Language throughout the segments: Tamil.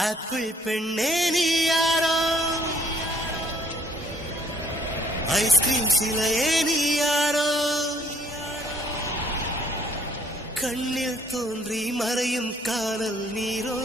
ஆப்பிள் பெண்ணே நீ யாரோ, ஐஸ்கிரீம் சிலையே நீ யாரோ, கண்ணில் தோன்றி மறையும் காணல் நீரோ.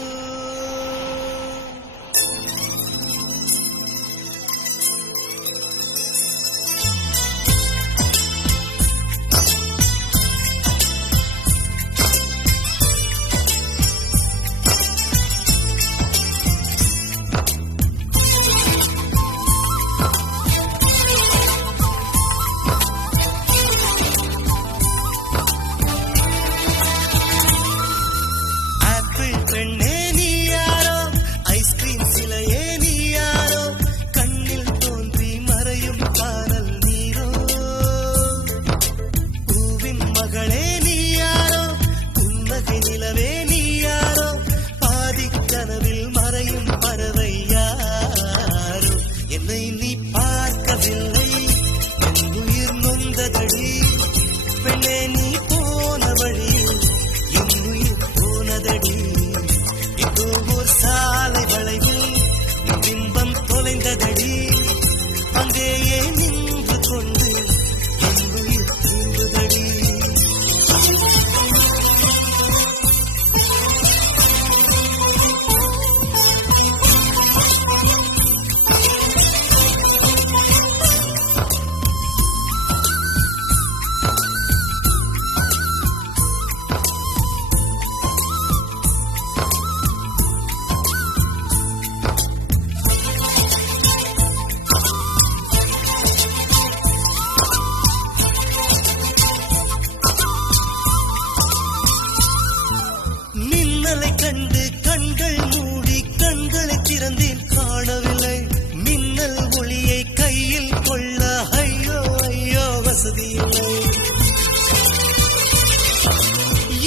கண்டு கண்கள் மூடி கண்களை திறந்தேன் காணவில்லை, மின்னல் ஒளியை கையில் கொள்ள ஐயோ ஐயோ வசதியில்லை.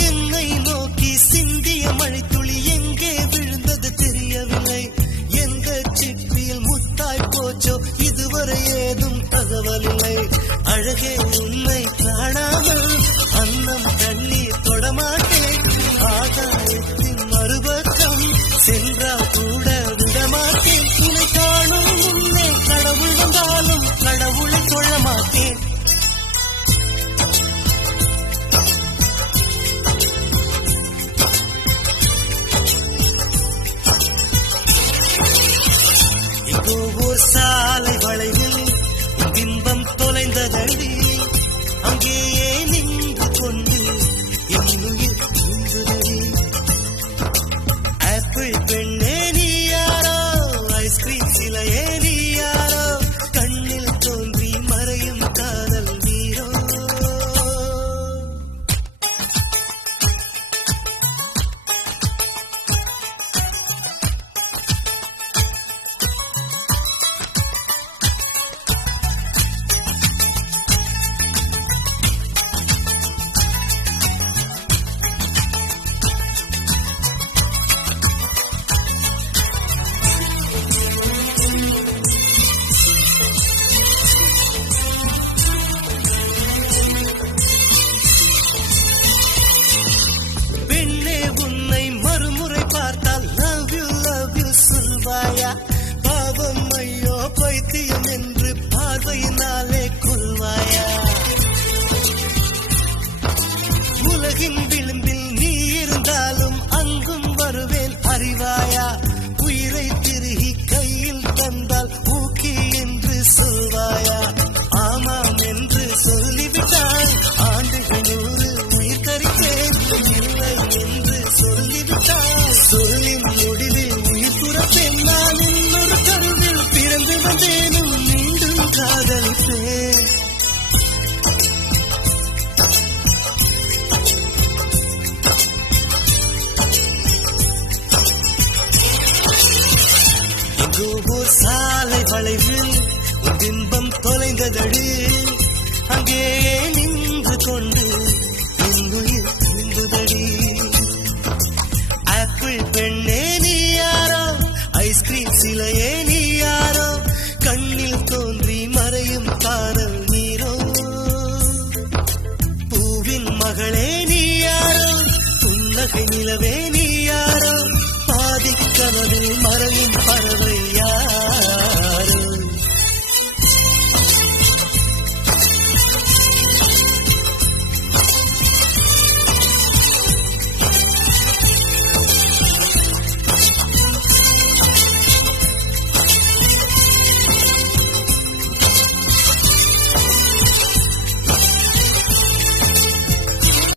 என்னை நோக்கி சிந்திய மழைத்துளி எங்கே விழுந்தது தெரியவில்லை, எந்த சிப்பியில் முத்தாய் போச்சோ இதுவரை ஏதும் தகவல் இல்லை. அழகே உன்னை காணாமல் அன்னம் தண்ணீர் தொடமாட்டேன், ஆகாயத்தின் மறுபக்கம் சென்றால் கூட விடமாட்டேன். உன்னை காணும் முன்னே கடவுள் வந்தாலும் கடவுளை கொள்ள மாட்டேன். இதோ ஓர் சாலை வளைவில் பிம்பம் தொலைந்ததடி, அங்கேயே நின்று கொண்டு என்னுயிர் தூங்குதடி. ஆப்பிள் பெண்ணே நீ யாரோ, ஐஸ்கிரீம் சிலையே நீ யாரோ, கண்ணில் தோன்றி மறையும் காதல் நீரோ. பாவம் ஐயோ பைத்தியம் என்று பார்வையினாலே கொள்வாயா, உலகின் விளிம்பில் நீ இருந்தாலும் அங்கும் வருவேன் அறிவாயா, உயிரை திருகி கையில் தந்தால் ஊக்கி என்று சொல்வாயா, ஆமாம் என்று சொல்லிவிட்டால் ஆண்டுகள் 100 உயிர் தரிப்பேன், இல்லை என்று சொல்லிவிட்டால் சொல்லின் முடிவில் உயிர் துறப்பேன். நான் இன்னொரு கருவில் பிறந்து வந்தேனும் மீண்டும் காதலிப்பேன். எங்கோ ஓர் சாலை வளைவில் ஒரு பிம்பம் தொலைந்ததடி, அங்கேயே நின்று கொண்டு என்னுயிர் தூங்குதடி. ஆப்பிள் பெண்ணே நீ யாரோ, ஐஸ்கிரீம் சிலையே நீ யாரோ, கண்ணில் தோன்றி மறையும் காணல் நீரோ. பூவின் மகளே நீ யாரோ, புன்னகை நிலவே நீ யாரோ, பாதி கனவில் மறையும் பறவை யார்?